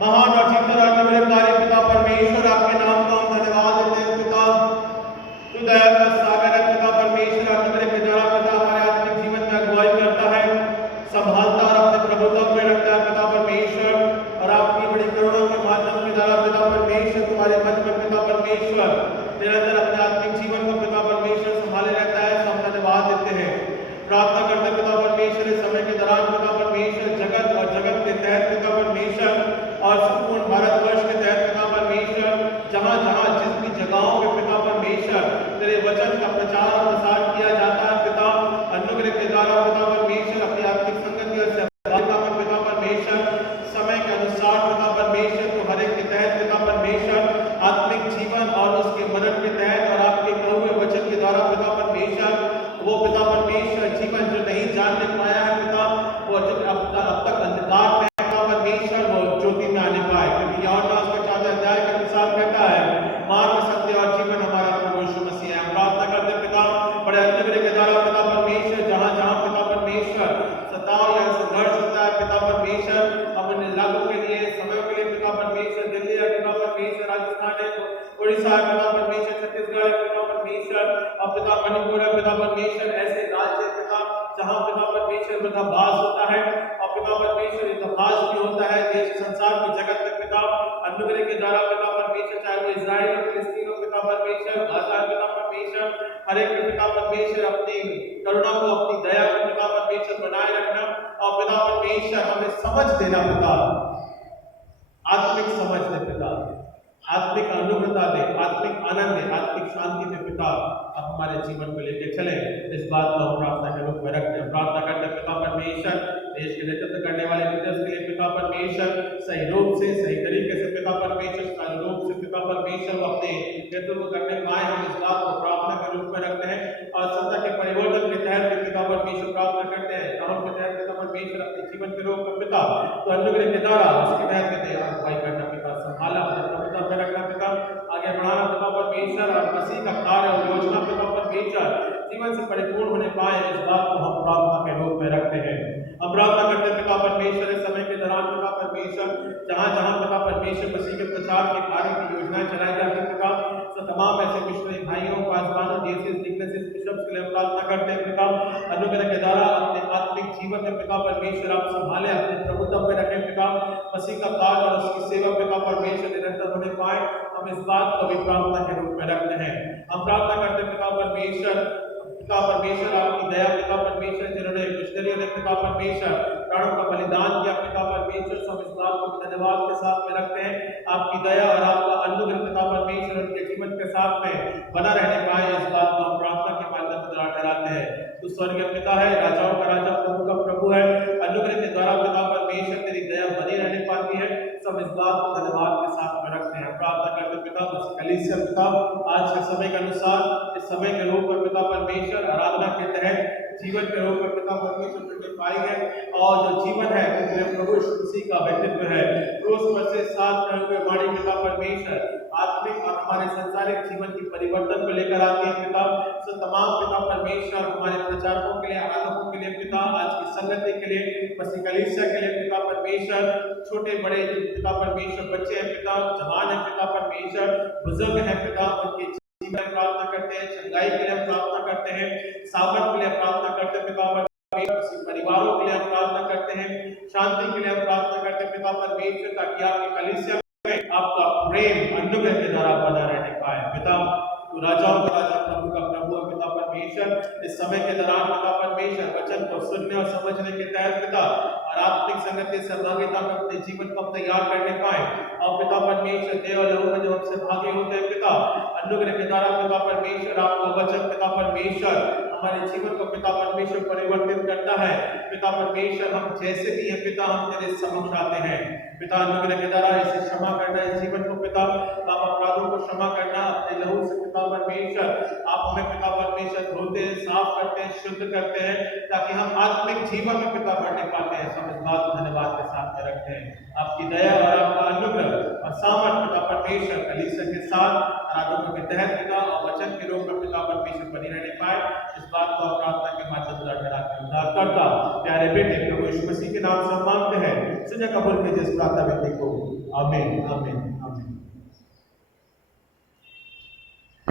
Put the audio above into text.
महान और जीवन और निरंकारी पिता परमेश्वर, आपके नाम को हम धन्यवाद देते हैं पिता। तू दया का सागर है पिता परमेश्वर, आपके के द्वारा पिता हमारे आत्मिक जीवन में अगुवाई करता है, संभालता और अपने प्रभुत्व में रखता है पिता परमेश्वर। और आपकी बड़ी करुणा के माध्यम के द्वारा पिता परमेश्वर तुम्हारे मन में पिता परमेश्वर निरंतर अपने आत्मिक जीवन को पिता परमेश्वर संभाले रहता है। हम धन्यवाद देते हैं, प्रार्थना करते पिता परमेश्वर इस समय के दौरान पिता परमेश्वर जगत और जगत के तहत पिता परमेश्वर और संपूर्ण भारतवर्ष के तहत पिता परमेश्वर जहाँ जहाँ जिस भी जगहों पे पिता परमेश्वर तेरे वचन का प्रचार और प्रसार किया जाता है पिता, अनुग्रह के द्वारा पिता परमेश्वर अपनी आत्मिक संगति और सहभागिता में पिता परमेश्वर समय के अनुसार पिता परमेश्वर तो हर एक के तहत पिता परमेश्वर आत्मिक जीवन और उसके मरण के तहत और आपके कहे हुए वचन के द्वारा पिता परमेश्वर वो पिता परमेश्वर जीवन जो नहीं जानने पाया है पिता, वो अब तक अंधकार में पिता परमेश्वर वो ज्योति में आने पाए, क्योंकि यूहन्ना उसका 4 अध्याय का मिसाल कहता है मार्ग सत्य और जीवन हमारा प्रभु यीशु मसीह है। हम प्रार्थना करते पिता बड़े अनुग्रह के द्वारा पिता परमेश्वर जहाँ जहाँ पिता परमेश्वर सताव या संघर्ष होता है पिता परमेश्वर, हम इन इलाकों के लिए समय के लिए पिता परमेश्वर दिल्ली है पिता परमेश्वर, राजस्थान है, उड़ीसा है पिता परमेश्वर, छत्तीसगढ़ है पिता परमेश्वर और पिता मणिपुर है पिता परमेश्वर, ऐसे राज्य पिता जहाँ पिता परमेश्वर विरोधाभास होता है और पिता परमेश्वर विरोधाभास भी होता है देश संसार की जगत में पिता अनुग्रह के द्वारा पिता परमेश्वर, चाहे वो इजराइल और फिलिस्तीन हो पिता परमेश्वर, गाजा पिता परमेश्वर, हर एक पिता परमेश्वर अपनी करुणा को अपनी दया को पिता परमेश्वर बनाए रखना और पिता परमेश्वर हमें समझ देना पिता, आत्मिक समझ दे पिता, आत्मिक अनुग्रहता दे, आत्मिक आनंद दे, आत्मिक शांति दे पिता, अब हमारे जीवन को लेकर चले। इस बात को हम प्रार्थना के रूप में रखते हैं। प्रार्थना करते हैं पिता परमेश्वर देश के नेतृत्व करने वाले लीडर्स के लिए पिता परमेश्वर सही रूप से सही तरीके से पिता परमेश्वर सही रूप से पिता परमेश्वर अपने नेतृत्व करने पाए, हम इस बात को प्रार्थना के रूप में रखते हैं और सत्ता के परिवर्तन के तहत पिता परमेश्वर प्रार्थना करते हैं, कानून के तहत पिता परमेश्वर अपने जीवन के रूप में पिता तो अनुग्रह के द्वारा उसके तहत अगुवाई करना पिता, संभाला अपने प्रभुत्व में रखना पिता, आगे बढ़ाना पिता परमेश्वर और मसीह का कार्य और योजना पिता परमेश्वर जीवन से परिपूर्ण होने पाए, इस बात को हम प्रार्थना के रूप में रखते हैं। हम प्रार्थना करते पिता परमेश्वर इस समय के दौरान पिता परमेश्वर जहाँ जहाँ पिता परमेश्वर मसीह के प्रचार के कार्य की योजनाएं चलाई जाती पिता, तो तमाम ऐसे मिशनरी भाइयों पासवानों डीएसएस डिक्लेरेशन बिशप्स के लिए प्रार्थना करते हैं पिता, अनुग्रह के द्वारा अपने आत्मिक जीवन में पिता परमेश्वर आप संभाले, अपने प्रभुत्व में रखें पिता, मसीह का कार्य और उसकी सेवा पिता परमेश्वर निरंतर होने पाए, हम इस बात को भी प्रार्थना के रूप में रखते हैं। हम प्रार्थना करते पिता परमेश्वर आपकी दया पिता परमेश्वर जिन्होंने मिशनरियों ने पिता परमेश्वर प्राणों का बलिदान किया पिता परमेश्वर, सब इस बात को धन्यवाद के साथ में रखते हैं, आपकी दया और आपका अनुग्रह पिता परमेश्वर उनके जीवन के साथ में बना रहने पाए, इस बात को हम प्रार्थना के माध्यम से ठहराते हैं। तू स्वर्गीय पिता है, राजाओं का राजा, प्रभु का प्रभु है, अनुग्रह के द्वारा पिता परमेश्वर तेरी दया बनी रहने पाती है, सब इस बात को धन्यवाद के साथ में रखते हैं। प्रार्थना करते पिता कलीसिया पिता आज के समय के अनुसार इस समय के रूप में पिता परमेश्वर आराधना के तहत जीवन के रूप में पिता परमेश्वर तुझे पाई है और जो जीवन है वो प्रभु यीशु मसीह का व्यक्तित्व है, क्रूस पर से साथ कहे हुए वाणी पिता परमेश्वर आत्मिक और हमारे संसारिक जीवन की परिवर्तन को लेकर आती है पिता, तो तमाम पिता परमेश्वर हमारे प्रचारकों के लिए, आराधकों के लिए पिता, आज की संगति के लिए, मसीह कलीसिया के लिए पिता परमेश्वर, छोटे बड़े पिता परमेश्वर, बच्चे हैं पिता, जवान है पिता परमेश्वर, बुजुर्ग है पिता, उनकी जीवन प्रार्थना करते हैं, चंगाई के लिए प्रार्थना करते हैं, सामर्थ के लिए प्रार्थना करते हैं पिता परमेश्वर, परिवारों के लिए हम प्रार्थना करते हैं, शांति के लिए हम प्रार्थना करते हैं पिता परमेश्वर, ताकि आपकी कलीसिया में आपका प्रेम अनुग्रह के द्वारा बना रहने पाए पिता, तो राजाओं का राजा, प्रभु का प्रभु है पिता परमेश्वर, इस समय के दौरान पिता परमेश्वर वचन को सुनने और समझने के तहत पिता और आत्मिक संगति सहभागिता में अपने जीवन को तैयार करने पाए और पिता परमेश्वर देव लहू में जो हमसे भागी होते हैं पिता, अनुग्रह के द्वारा पिता परमेश्वर आपका वचन पिता परमेश्वर हमारे जीवन को पिता परमेश्वर परिवर्तित करता है पिता परमेश्वर, हम जैसे भी हैं पिता हम तेरे समक्ष आते हैं पिता, अनुग्रह के द्वारा इसे क्षमा करना, इस जीवन को पिता आप अपराधों को क्षमा करना, अपने लहू से पिता परमेश्वर आप हमें पिता परमेश्वर धोते हैं, साफ करते हैं, शुद्ध करते हैं, ताकि हम आत्मिक जीवन में पिता बढ़ने पाते हैं। हम इस बात को धन्यवाद के साथ में रखते हैं, आपकी दया और आपका अनुग्रह और सामर्थ पिता परमेश्वर कलीसिया के साथ आराधना के तहत पिता और वचन के रूप में पिता परमेश्वर बनी रहने पाए, इस बात को प्रार्थना के माध्यम से उद्धारकर्ता प्यारे बेटे प्रभु यीशु मसीह के नाम से मांगते हैं, सुन कबूल कीजिए इस प्रार्थना विनती को, आमीन आमीन आमीन।